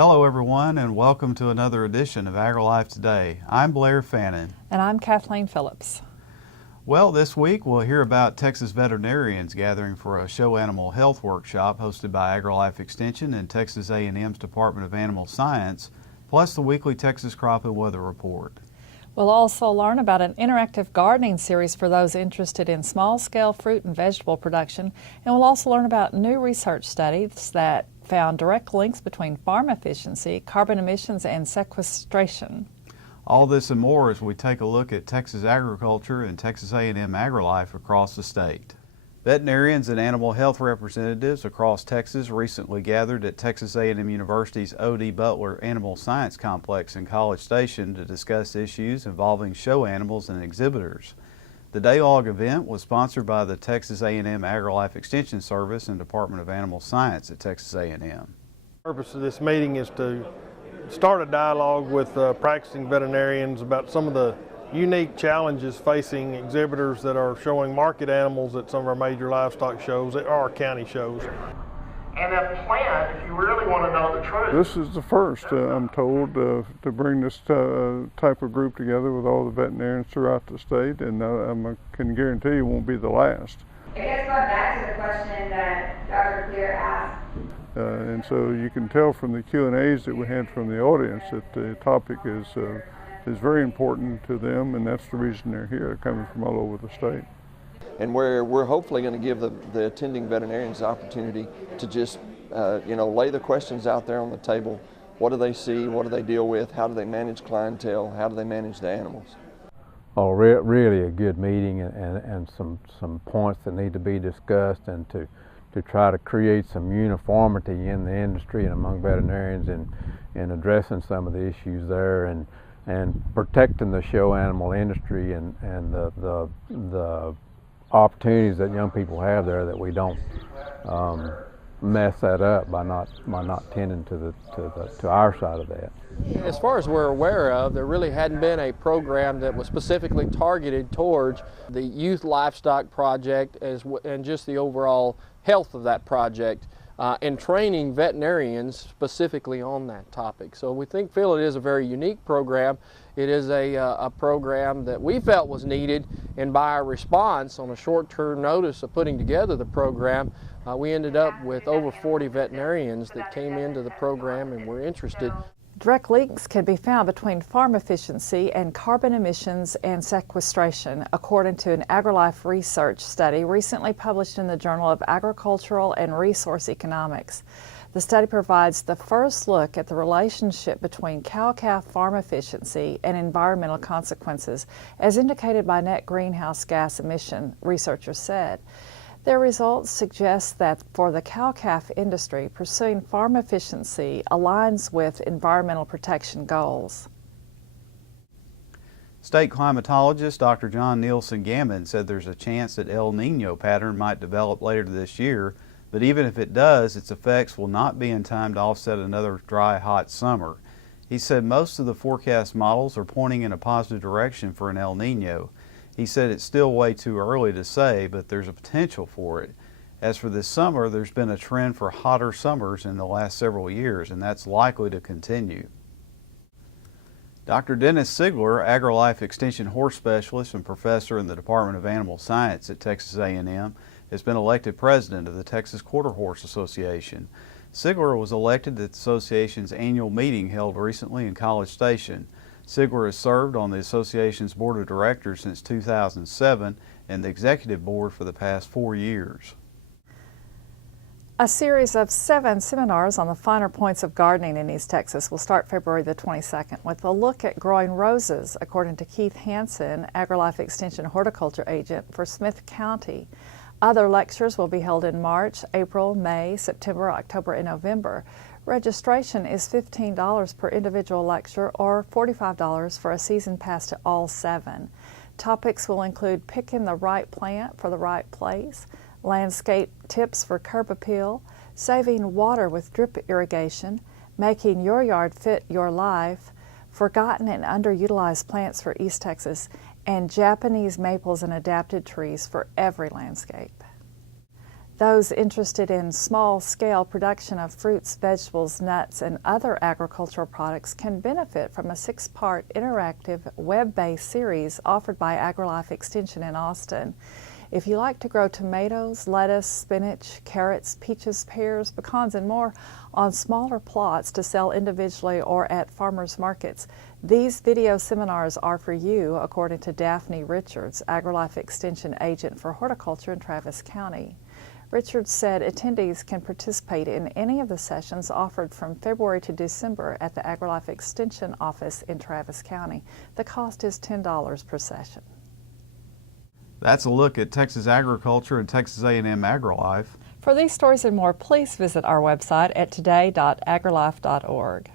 Hello everyone, and welcome to another edition of AgriLife Today. I'm Blair Fannin. And I'm Kathleen Phillips. Well, this week we'll hear about Texas veterinarians gathering for a show animal health workshop hosted by AgriLife Extension and Texas A&M's Department of Animal Science, plus the weekly Texas Crop and Weather Report. We'll also learn about an interactive gardening series for those interested in small-scale fruit and vegetable production, and we'll also learn about new research studies that found direct links between farm efficiency, carbon emissions, and sequestration. All this and more as we take a look at Texas agriculture and Texas A&M AgriLife across the state. Veterinarians and animal health representatives across Texas recently gathered at Texas A&M University's O.D. Butler Animal Science Complex in College Station to discuss issues involving show animals and exhibitors. The day-long event was sponsored by the Texas A&M AgriLife Extension Service and Department of Animal Science at Texas A&M. The purpose of this meeting is to start a dialogue with practicing veterinarians about some of the unique challenges facing exhibitors that are showing market animals at some of our major livestock shows, or our county shows. And a plant, if you really want to know the truth. This is the first, I'm told, to bring this type of group together with all the veterinarians throughout the state, and I can guarantee you it won't be the last. I guess going back to the question that Dr. Blair asked. And so you can tell from the Q&As that we had from the audience that the topic is very important to them, and that's the reason they're here, coming from all over the state. And we're hopefully going to give the attending veterinarians the opportunity to just lay the questions out there on the table. What do they see? What do they deal with? How do they manage clientele? How do they manage the animals? Oh, really a good meeting, and some points that need to be discussed, and to try to create some uniformity in the industry and among veterinarians in addressing some of the issues there, and protecting the show animal industry and the opportunities that young people have there, that we don't mess that up by not tending to our side of that. As far as we're aware of, there really hadn't been a program that was specifically targeted towards the youth livestock project and just the overall health of that project, and training veterinarians specifically on that topic. So we feel it is a very unique program. It is a program that we felt was needed, and by our response on a short-term notice of putting together the program, we ended up with over 40 veterinarians that came into the program and were interested. Direct links can be found between farm efficiency and carbon emissions and sequestration, according to an AgriLife research study recently published in the Journal of Agricultural and Resource Economics. The study provides the first look at the relationship between cow-calf farm efficiency and environmental consequences, as indicated by net greenhouse gas emission, researchers said. Their results suggest that for the cow-calf industry, pursuing farm efficiency aligns with environmental protection goals. State climatologist Dr. John Nielsen Gammon said there's a chance that El Nino pattern might develop later this year, but even if it does, its effects will not be in time to offset another dry, hot summer. He said most of the forecast models are pointing in a positive direction for an El Nino. He said it's still way too early to say, but there's a potential for it. As for this summer, there's been a trend for hotter summers in the last several years, and that's likely to continue. Dr. Dennis Sigler, AgriLife Extension horse specialist and professor in the Department of Animal Science at Texas A&M, has been elected president of the Texas Quarter Horse Association. Sigler was elected at the association's annual meeting held recently in College Station. Sigler has served on the association's board of directors since 2007 and the executive board for the past 4 years. A series of 7 seminars on the finer points of gardening in East Texas will start February the 22nd with a look at growing roses, according to Keith Hansen, AgriLife Extension horticulture agent for Smith County. Other lectures will be held in March, April, May, September, October, and November. Registration is $15 per individual lecture or $45 for a season pass to all 7. Topics will include picking the right plant for the right place, landscape tips for curb appeal, saving water with drip irrigation, making your yard fit your life, forgotten and underutilized plants for East Texas, and Japanese maples and adapted trees for every landscape. Those interested in small-scale production of fruits, vegetables, nuts, and other agricultural products can benefit from a 6-part interactive web-based series offered by AgriLife Extension in Austin. If you like to grow tomatoes, lettuce, spinach, carrots, peaches, pears, pecans, and more on smaller plots to sell individually or at farmers markets, these video seminars are for you, according to Daphne Richards, AgriLife Extension Agent for Horticulture in Travis County. Richards said attendees can participate in any of the sessions offered from February to December at the AgriLife Extension office in Travis County. The cost is $10 per session. That's a look at Texas agriculture and Texas A&M AgriLife. For these stories and more, please visit our website at today.agrilife.org.